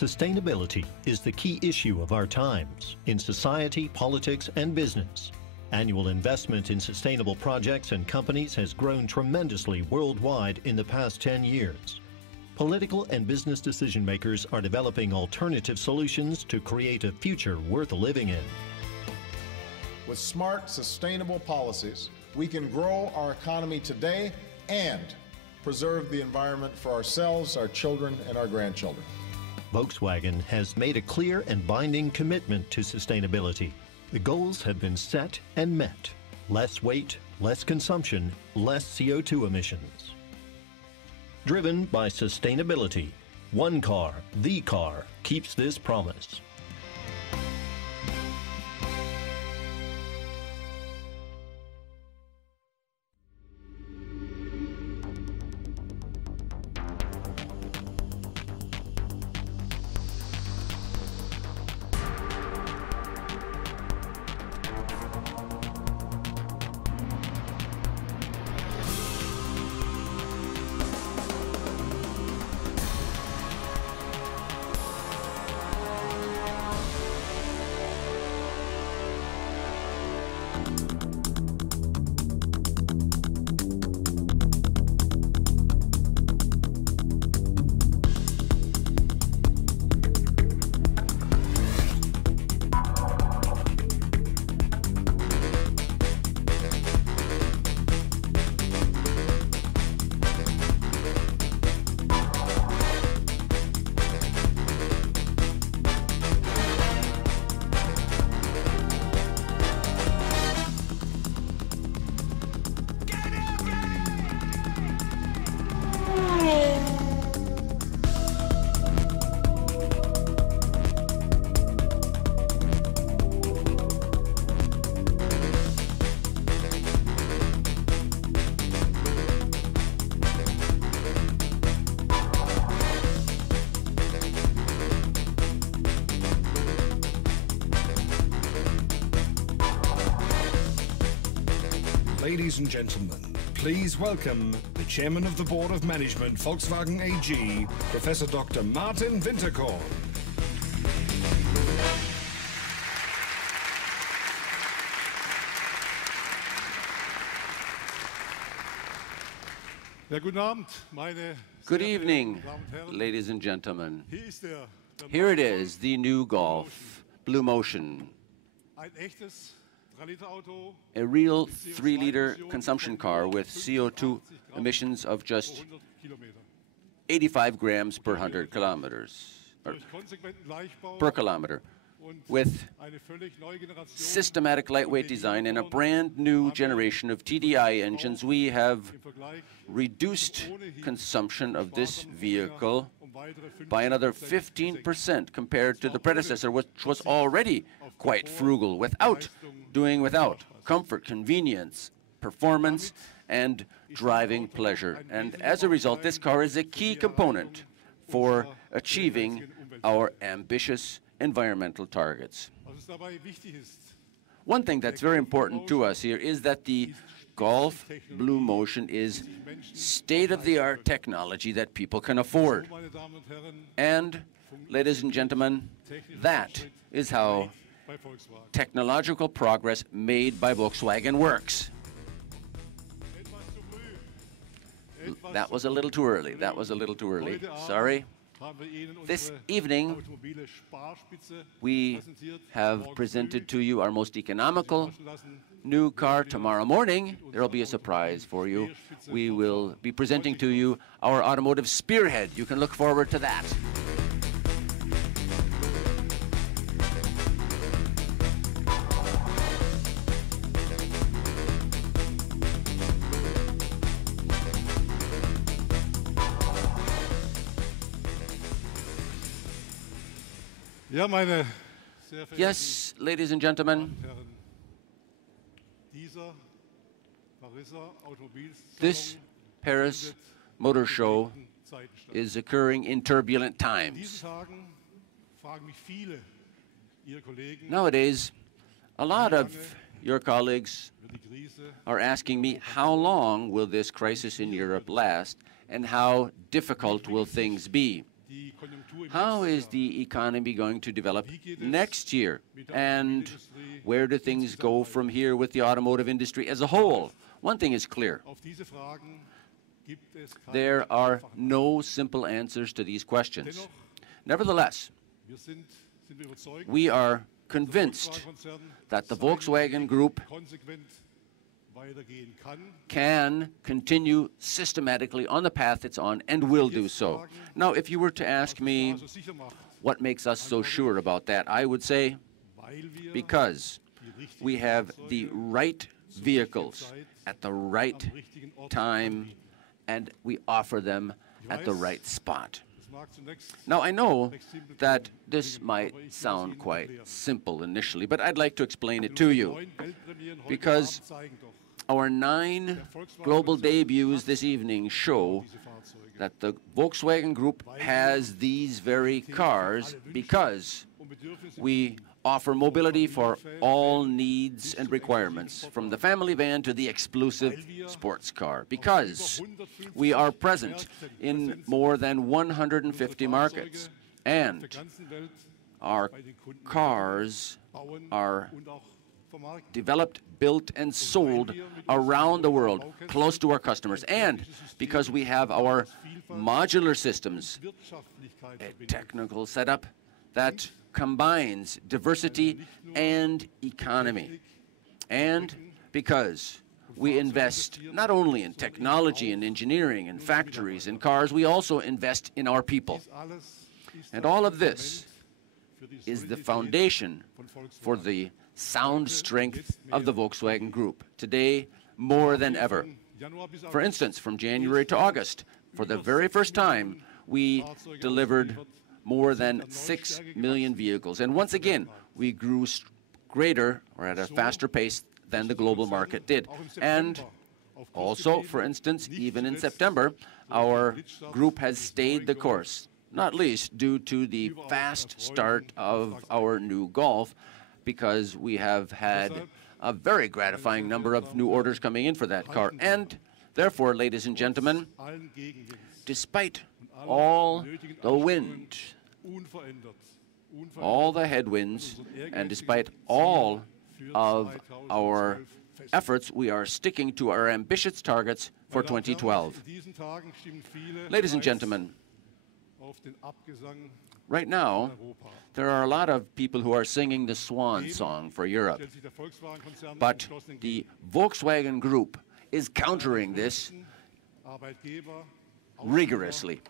Sustainability is the key issue of our times in society, politics, and business. Annual investment in sustainable projects and companies has grown tremendously worldwide in the past 10 years. Political and business decision makers are developing alternative solutions to create a future worth living in. With smart, sustainable policies, we can grow our economy today and preserve the environment for ourselves, our children, and our grandchildren. Volkswagen has made a clear and binding commitment to sustainability. The goals have been set and met. Less weight, less consumption, less CO2 emissions. Driven by sustainability, one car, the car, keeps this promise. Ladies and gentlemen, please welcome the Chairman of the Board of Management, Volkswagen AG, Professor Dr. Martin Winterkorn. Good evening, ladies and gentlemen. Here it is, the new Golf, BlueMotion. A real 3-liter consumption car with CO2 emissions of just 85 grams per 100 kilometers, per kilometer, with systematic lightweight design and a brand new generation of TDI engines. We have reduced consumption of this vehicle by another 15% compared to the predecessor, which was already quite frugal, without comfort, convenience, performance, and driving pleasure. And as a result, this car is a key component for achieving our ambitious environmental targets. One thing that's very important to us here is that the Golf BlueMotion is state-of-the-art technology that people can afford. And, ladies and gentlemen, that is how technological progress made by Volkswagen works. That was a little too early. That was a little too early. Sorry. This evening, we have presented to you our most economical new car. Tomorrow morning, there will be a surprise for you. We will be presenting to you our automotive spearhead. You can look forward to that. Yes, ladies and gentlemen, this Paris Motor Show is occurring in turbulent times. Nowadays, a lot of your colleagues are asking me, how long will this crisis in Europe last, and how difficult will things be? How is the economy going to develop next year? And where do things go from here with the automotive industry as a whole? One thing is clear. There are no simple answers to these questions. Nevertheless, we are convinced that the Volkswagen Group can continue systematically on the path it's on and will do so. Now, if you were to ask me what makes us so sure about that, I would say because we have the right vehicles at the right time and we offer them at the right spot. Now, I know that this might sound quite simple initially, but I'd like to explain it to you, because our 9 global debuts this evening show that the Volkswagen Group has these very cars because we offer mobility for all needs and requirements, from the family van to the exclusive sports car, because we are present in more than 150 markets, and our cars are developed, built, and sold around the world, close to our customers, and because we have our modular systems, a technical setup that combines diversity and economy, and because we invest not only in technology and engineering and factories and cars, we also invest in our people. And all of this is the foundation for the sound strength of the Volkswagen Group, today more than ever. For instance, from January to August, for the very first time, we delivered more than 6 million vehicles. And once again, we grew greater or at a faster pace than the global market did. And also, for instance, even in September, our group has stayed the course, not least due to the fast start of our new Golf, because we have had a very gratifying number of new orders coming in for that car. And therefore, ladies and gentlemen, despite all the wind, all the headwinds, and despite all of our efforts, we are sticking to our ambitious targets for 2012. Ladies and gentlemen, right now, there are a lot of people who are singing the swan song for Europe, but the Volkswagen Group is countering this rigorously.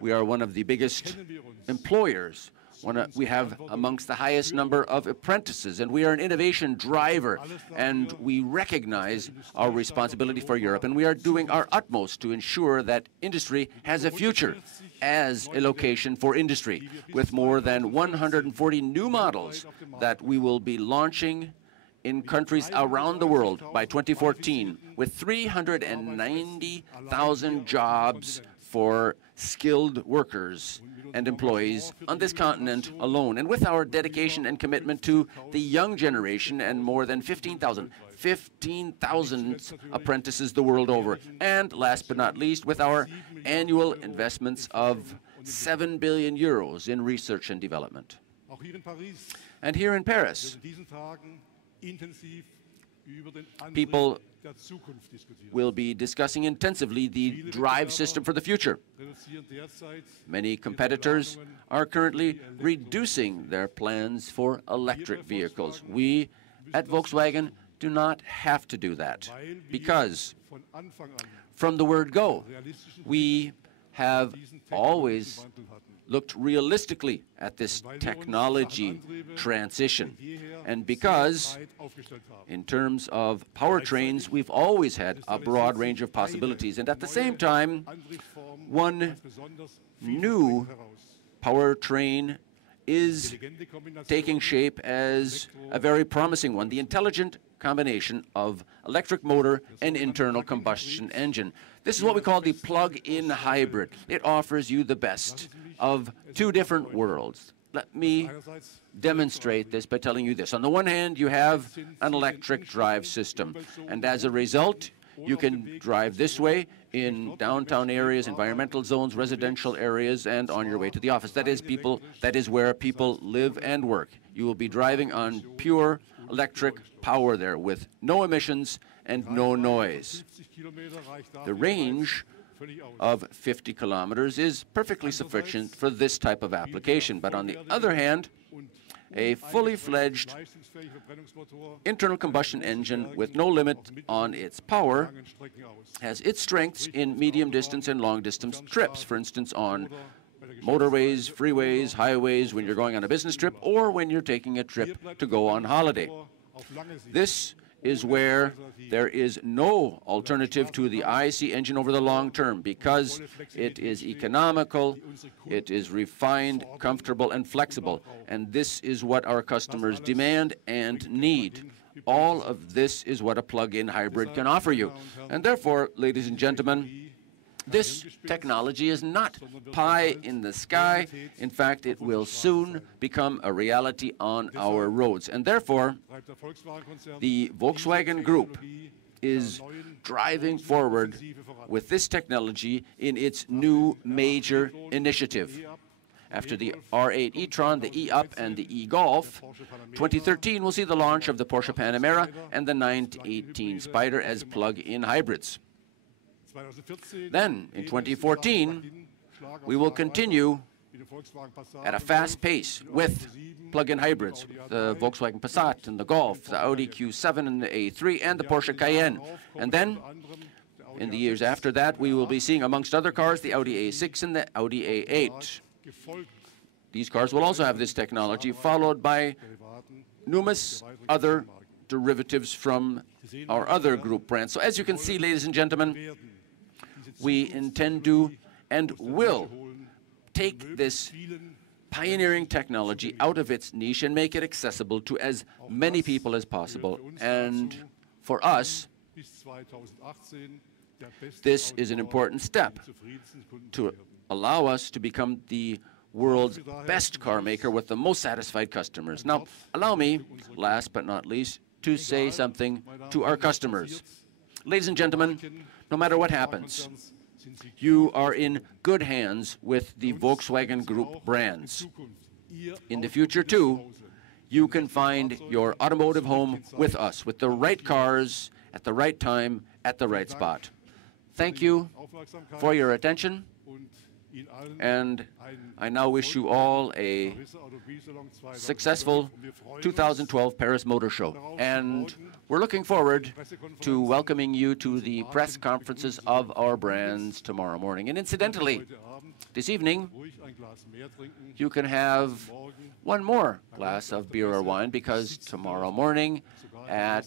We are one of the biggest employers. We have amongst the highest number of apprentices, and we are an innovation driver, and we recognize our responsibility for Europe, and we are doing our utmost to ensure that industry has a future as a location for industry, with more than 140 new models that we will be launching in countries around the world by 2014, with 390,000 jobs for skilled workers and employees on this continent alone. And with our dedication and commitment to the young generation and more than 15,000 apprentices the world over. And last but not least, with our annual investments of 7 billion euros in research and development. And here in Paris, people will be discussing intensively the drive system for the future. Many competitors are currently reducing their plans for electric vehicles. We at Volkswagen do not have to do that, because from the word go, we have always looked realistically at this technology transition. And because, in terms of powertrains, we've always had a broad range of possibilities. And at the same time, one new powertrain is taking shape as a very promising one, the intelligent combination of electric motor and internal combustion engine. This is what we call the plug-in hybrid. It offers you the best of two different worlds. Let me demonstrate this by telling you this. On the one hand, you have an electric drive system, and as a result, You can drive this way in downtown areas, environmental zones, residential areas, and on your way to the office. That is where people live and work. You will be driving on pure electric power there with no emissions and no noise. The range of 50 kilometers is perfectly sufficient for this type of application. But on the other hand, a fully fledged internal combustion engine with no limit on its power has its strengths in medium distance and long distance trips, for instance on motorways, freeways, highways, when you're going on a business trip or when you're taking a trip to go on holiday. This is where there is no alternative to the IC engine over the long term because it is economical, it is refined, comfortable, and flexible. And this is what our customers demand and need. All of this is what a plug-in hybrid can offer you. And therefore, ladies and gentlemen, this technology is not pie in the sky. In fact, it will soon become a reality on our roads. And therefore, the Volkswagen Group is driving forward with this technology in its new major initiative. After the R8 e-tron, the e-up, and the e-Golf, 2013 will see the launch of the Porsche Panamera and the 918 Spyder as plug-in hybrids. Then, in 2014, we will continue at a fast pace with plug-in hybrids, the Volkswagen Passat and the Golf, the Audi Q7 and the A3, and the Porsche Cayenne. And then, in the years after that, we will be seeing, amongst other cars, the Audi A6 and the Audi A8. These cars will also have this technology, followed by numerous other derivatives from our other group brands. So as you can see, ladies and gentlemen, we intend to and will take this pioneering technology out of its niche and make it accessible to as many people as possible. And for us, this is an important step to allow us to become the world's best car maker with the most satisfied customers. Now, allow me, last but not least, to say something to our customers. Ladies and gentlemen, no matter what happens, you are in good hands with the Volkswagen Group brands. In the future, too, you can find your automotive home with us, with the right cars, at the right time, at the right spot. Thank you for your attention, and I now wish you all a successful 2012 Paris Motor Show. And we're looking forward to welcoming you to the press conferences of our brands tomorrow morning. And incidentally, this evening, you can have one more glass of beer or wine because tomorrow morning at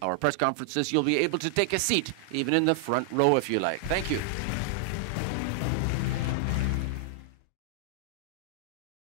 our press conferences, you'll be able to take a seat, even in the front row if you like. Thank you.